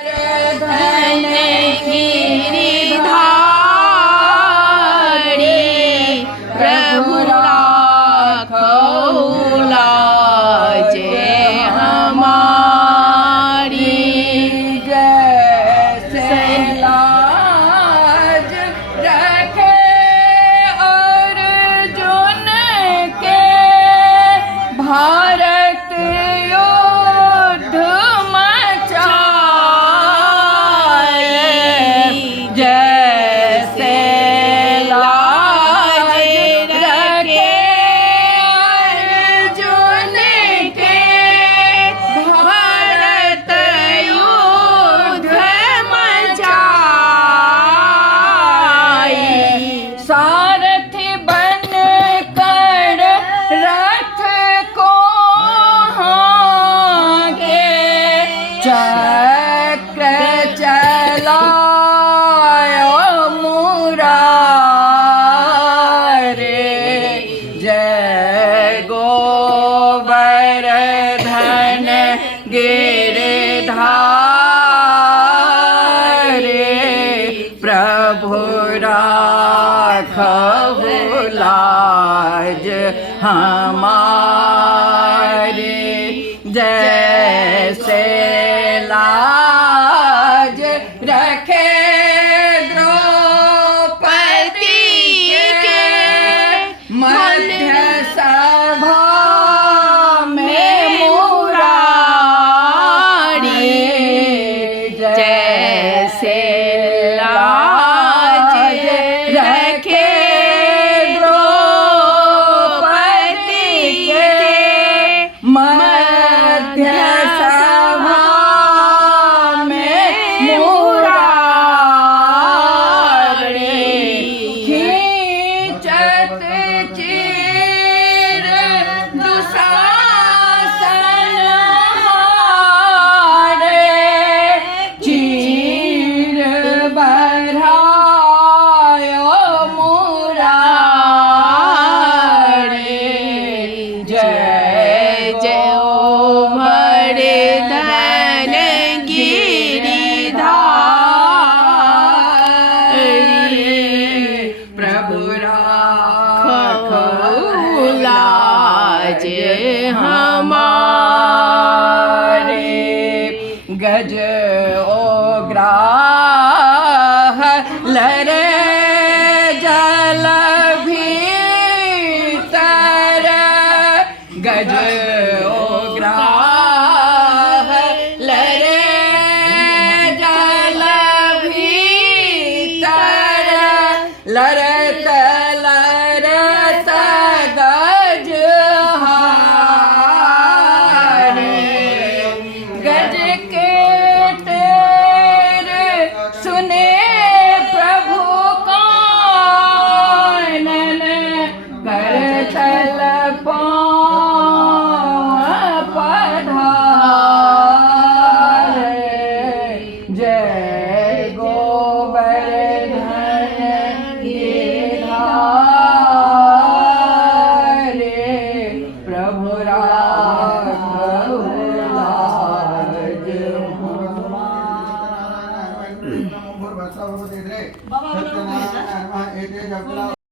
धन गिरिधारी प्रभु राखो लाज हमारी। जैसे लाज रखे अर्जुन के भारत युद्ध मचाए। जैसे लाज रखे अर्जुन के भारत युद्ध मचाए। सारथी बन कर रथ को हाँके चक्र चलायो मुरारे। जय गोवर्धन गिरधारे प्रभु राखहु लाज हमारी। जैसे लाज रखे द्रौपदी के मध्य सभा में मुरारी। जैसे लाज रखे द्रौपदी के मध्य सभा में मुरारी। खींचत चीर दुशासन हारे। चीर बढ़ायो मुरारी। जय जय गोवर्धन गिरिधारी प्रभु राखो लाज हमारी। गज ओग्राह लरे